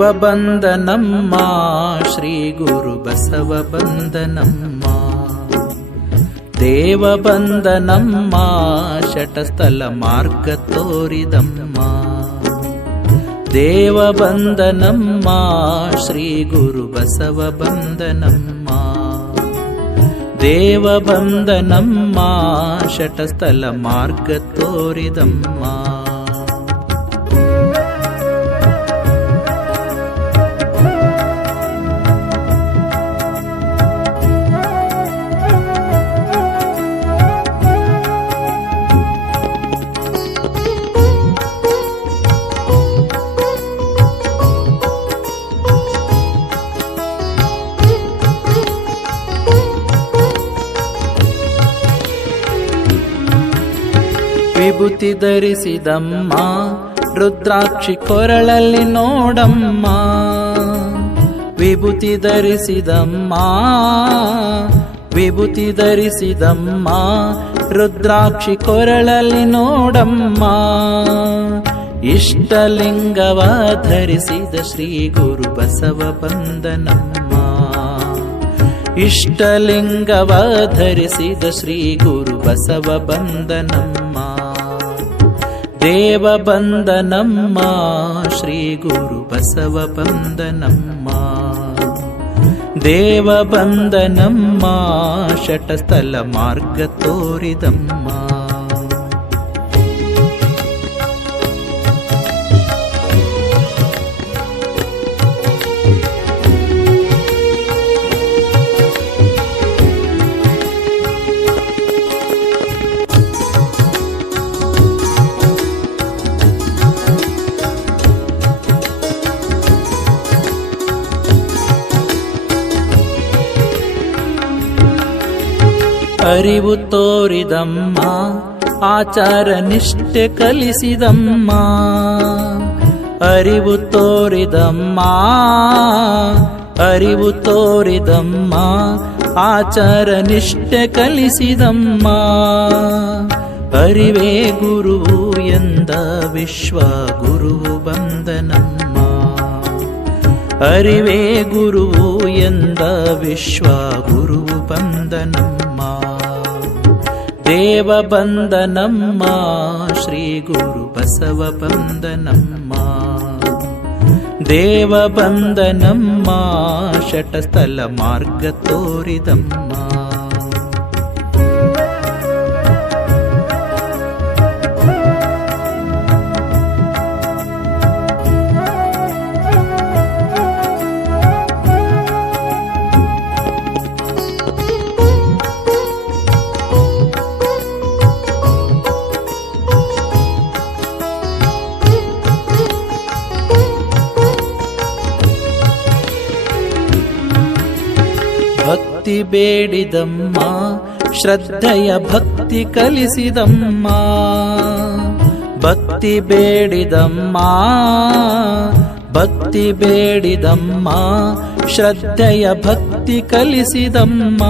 ದೇವ ಬಂದ ನಮ್ಮ ಶ್ರೀ ಗುರು ಬಸವ ಬಂದ ನಮ್ಮ ದೇವ ಬಂದ ನಮ್ಮ ಶಟಸ್ಥಲ ಮಾರ್ಗ ತೋರಿದಮ್ಮ ದೇವ ಬಂದ ನಮ್ಮ ಶ್ರೀ ಗುರು ಬಸವ ಬಂದ ನಮ್ಮ ದೇವ ಬಂದ ನಮ್ಮ ಶಟಸ್ಥಲ ಮಾರ್ಗ ತೋರಿದಮ್ಮ ವಿಭೂತಿ ಧರಿಸಿದಮ್ಮ ರುದ್ರಾಕ್ಷಿ ಕೊರಳಲ್ಲಿ ನೋಡಮ್ಮ ವಿಭೂತಿ ಧರಿಸಿದಮ್ಮ ವಿಭೂತಿ ಧರಿಸಿದಮ್ಮ ರುದ್ರಾಕ್ಷಿ ಕೊರಳಲ್ಲಿ ನೋಡಮ್ಮ ಇಷ್ಟಲಿಂಗವ ಧರಿಸಿದ ಶ್ರೀ ಗುರು ಬಸವ ಬಂದ ನಮ್ಮ ಇಷ್ಟಲಿಂಗವ ಧರಿಸಿದ ಶ್ರೀ ಗುರು ಬಸವ ಬಂದ ನಮ್ಮ ದೇವ ಬಂದ ನಮ್ಮ ಶ್ರೀ ಗುರು ಬಸವ ಬಂದ ನಮ್ಮ ದೇವ ಬಂದ ನಮ್ಮ ಶಟಸ್ಥಲ ಮಾರ್ಗ ತೋರಿದಮ್ಮ ಅರಿವು ತೋರಿದಮ್ಮ ಆಚಾರ ನಿಷ್ಠೆ ಕಲಿಸಿದಮ್ಮ ಅರಿವು ತೋರಿದಮ್ಮ ಅರಿವು ತೋರಿದಮ್ಮ ಆಚಾರ ನಿಷ್ಠೆ ಕಲಿಸಿದಮ್ಮ ಅರಿವೇ ಗುರುವು ಎಂದ ವಿಶ್ವ ಗುರುವು ಬಂದ ನಮ್ಮ ಅರಿವೇ ಗುರುವು ಎಂದ ವಿಶ್ವ ಗುರುವು ಬಂದ ನಮ್ಮ ದೇವ ಬಂದ ನಮ್ಮ ಶ್ರೀ ಗುರು ಬಸವ ಬಂದ ನಮ್ಮ ದೇವ ಬಂದ ನಮ್ಮ ಶಟಸ್ಥಲ ಮಾರ್ಗ ತೋರಿದಮ್ಮ ಭಕ್ತಿ ಬೇಡಿದಮ್ಮ ಶ್ರದ್ಧೆಯ ಭಕ್ತಿ ಕಲಿಸಿದಮ್ಮ ಭಕ್ತಿ ಬೇಡಿದಮ್ಮ ಭಕ್ತಿ ಬೇಡಿದಮ್ಮ ಶ್ರದ್ಧೆಯ ಭಕ್ತಿ ಕಲಿಸಿದಮ್ಮ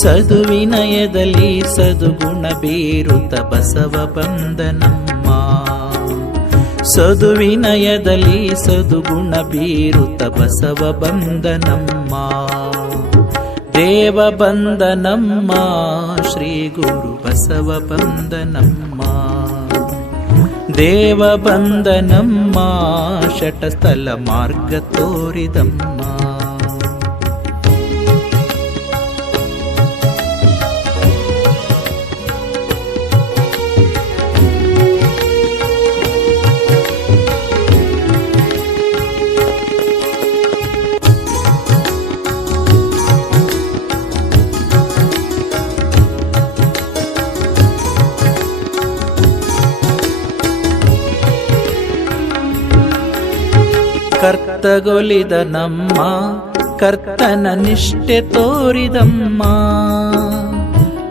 ಸದುವಿನಯದಲ್ಲಿ ಸದುಗುಣ ಬೀರುತ್ತ ಬಸವ ಬಂದ ನಮ್ಮ ಸದುವಿನಯದಲ್ಲಿ ಸದುಗುಣ ಬೀರುತ್ತ ಬಸವ ಬಂದ ನಮ್ಮ ದೇವ ಬಂದ ನಮ್ಮ ಶ್ರೀ ಗುರು ಬಸವ ಬಂದ ನಮ್ಮ ದೇವ ಬಂದ ನಮ್ಮ ಶಟಸ್ಥಲ ಮಾರ್ಗ ತೋರಿದಮ್ಮ ಕರ್ತಗೊಲಿದ ನಮ್ಮ ಕರ್ತನ ನಿಷ್ಠೆ ತೋರಿದಮ್ಮ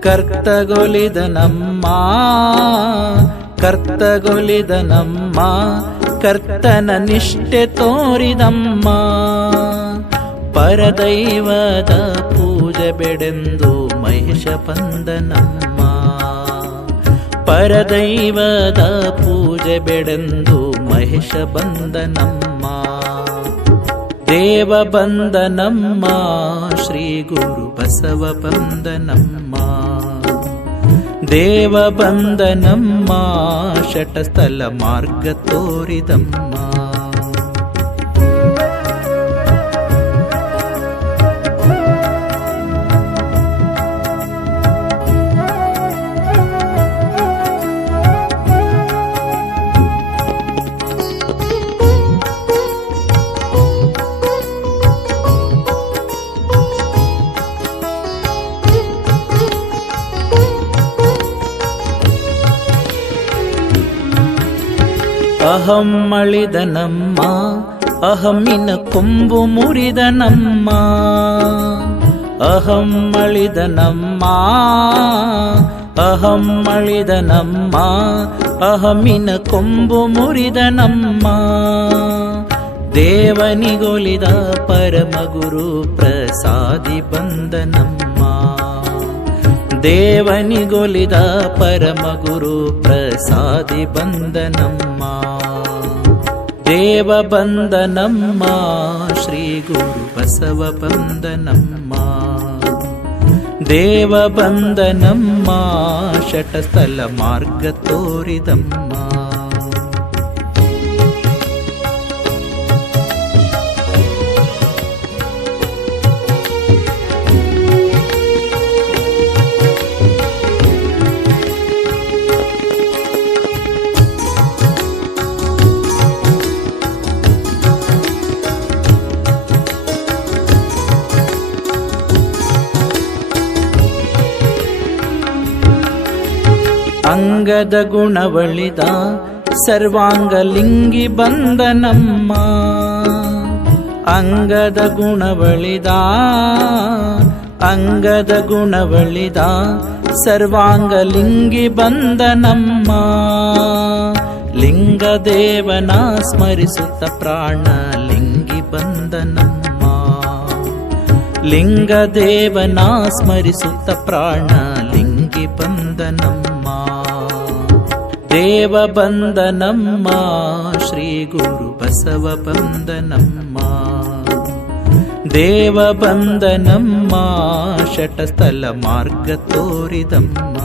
ಕರ್ತಗೊಲಿದ ನಮ್ಮ ಕರ್ತಗೊಲಿದ ನಮ್ಮ ಕರ್ತನ ನಿಷ್ಠೆ ತೋರಿದಮ್ಮ ಪರದೈವದ ಪೂಜೆ ಬೆಡೆಂದು ಮಹಿಷ ಬಂದ ನಮ್ಮ ಪರದೈವದ ಪೂಜೆ ಬೆಡೆಂದು ಮಹಿಷ ಬಂದ ನಮ್ಮ ದೇವ ಬಂದನಮ್ಮ ಶ್ರೀ ಗುರು ಬಸವ ಬಂದನಮ್ಮ. ದೇವ ಬಂದನಮ್ಮ ಶಟಸ್ಥಲ ಮಾರ್ಗ ತೋರಿದಮ್ಮ. ಅಹಂ ಅಳಿದನಮ್ಮ ಅಹಮ್ಮಿನ ಕೊಂಬು ಮುರಿದನಮ್ಮ. ಅಹಂ ಅಳಿದನಮ್ಮ ಅಹಂ ಅಳಿದನಮ್ಮ ಅಹಮ್ಮಿನ ಕೊಂಬು ಮುರಿದನಮ್ಮ. ದೇವನಿಗೊಲಿದ ಪರಮಗುರು ಪ್ರಸಾದಿ ಬಂದನಮ್ಮ. ದೇವನಿಗೊಲಿದ ಪರಮಗುರು ಪ್ರಸಾದಿ ಬಂದನಮ್ಮ. ದೇವ ಬಂದನಮ್ಮ ಶ್ರೀ ಗುರು ಬಸವ ಬಂದನಮ್ಮ. ದೇವ ಬಂದನಮ್ಮ ಶಟಸ್ಥಲ ಮಾರ್ಗ ತೋರಿದಮ್ಮ. ಅಂಗದ ಗುಣವಳಿದ ಸರ್ವಾಂಗಲಿಂಗಿ ಬಂದನಮ್ಮ. ಅಂಗದ ಗುಣವಳಿದ ಅಂಗದ ಗುಣವಳಿದ ಸರ್ವಾಂಗಲಿಂಗಿ ಬಂದನಮ್ಮ. ಲಿಂಗದೇವನ ಸ್ಮರಿಸುತ್ತ ಪ್ರಾಣ ಲಿಂಗಿ ಬಂದನಮ್ಮ. ಲಿಂಗದೇವನ ಸ್ಮರಿಸುತ್ತ ಪ್ರಾಣ ಲಿಂಗಿ ಬಂದನಮ್ಮ. ದೇವ ಬಂದನಮ್ಮ ಶ್ರೀ ಗುರು ಬಸವ ಬಂದನಮ್ಮ. ದೇವ ಬಂದನಮ್ಮ ಶಟಸ್ಥಲ ಮಾರ್ಗ ತೋರಿದಮ್ಮ.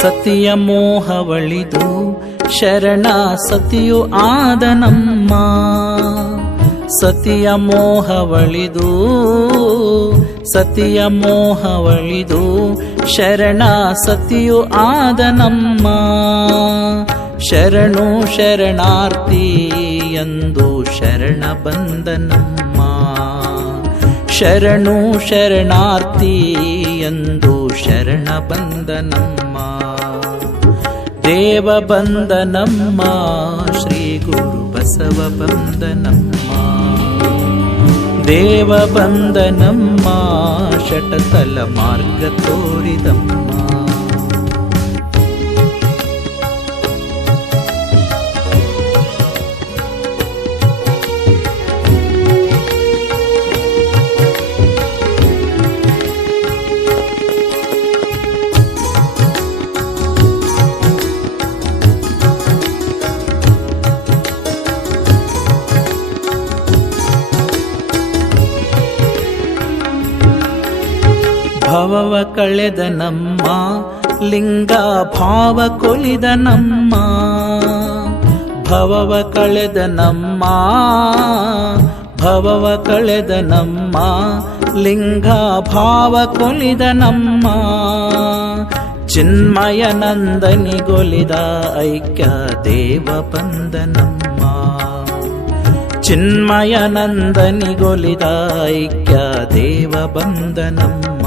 ಸತಿಯ ಮೋಹವಳಿದು ಶರಣ ಸತಿಯು ಆದನಮ್ಮ. ಸತಿಯ ಮೋಹವಳಿದು ಸತಿಯ ಮೋಹವಳಿದು ಶರಣ ಸತಿಯು ಆದನಮ್ಮ. ಶರಣು ಶರಣಾರ್ಥಿ ಎಂದು ಶರಣ ಬಂದನಮ್ಮ. ಶರಣು ಶರಣಾರ್ಥಿ ಎಂದು ಶರಣ ಬಂದನಮ್ಮ. ದೇವ ಬಂದನಮ್ಮ ಶ್ರೀ ಗುರು ಬಸವ ಬಂದನಮ್ಮ. ದೇವ ಬಂದನಮ್ಮ ಶಟಸ್ಥಲ ಮಾರ್ಗ ತೋರಿದಮ್ಮ. ಭವವ ಕಳೆದನಮ್ಮ ಲಿಂಗ ಭಾವ ಕೊಲಿದನಮ್ಮ. ಭವವ ಕಳೆದನಮ್ಮ ಭವವ ಕಳೆದನಮ್ಮ ಲಿಂಗ ಭಾವ ಕೊಲಿದನಮ್ಮ. ಚಿನ್ಮಯನಂದನಿಗೊಲಿದ ಐಕ್ಯ ದೇವ ಬಂದನಮ್ಮ. ಚಿನ್ಮಯನಂದನಿಗೊಲಿದ ಐಕ್ಯ ದೇವ ಬಂದನಮ್ಮ.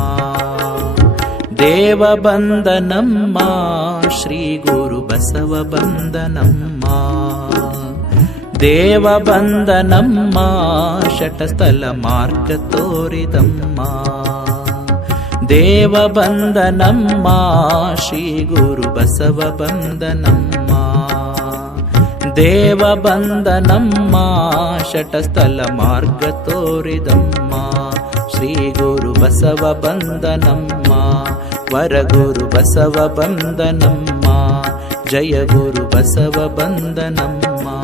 ದೇವ ಬಂದನಮ್ಮ ಶ್ರೀ ಗುರು ಬಸವ ಬಂದನಮ್ಮ. ದೇವ ಬಂದ ನಮ್ಮ ಶಟಸ್ಥಲ ಮಾರ್ಗ ತೋರಿದಮ್ಮ. ದೇವ ಬಂದ ನಮ್ಮ ಶ್ರೀ ಗುರು ಬಸವ ಬಂದ ನಮ್ಮ. ದೇವ ಬಂದ ನಮ್ಮ ಶಟಸ್ಥಲ ಮಾರ್ಗ ತೋರಿದಮ್ಮ. ಶ್ರೀ ಗುರು ಬಸವ ಬಂದ ನಮ್ಮ. ವರಗುರು ಬಸವ ಬಂದ ನಮ್ಮ. ಜಯ ಗುರು ಬಸವ ಬಂದ ನಮ್ಮ.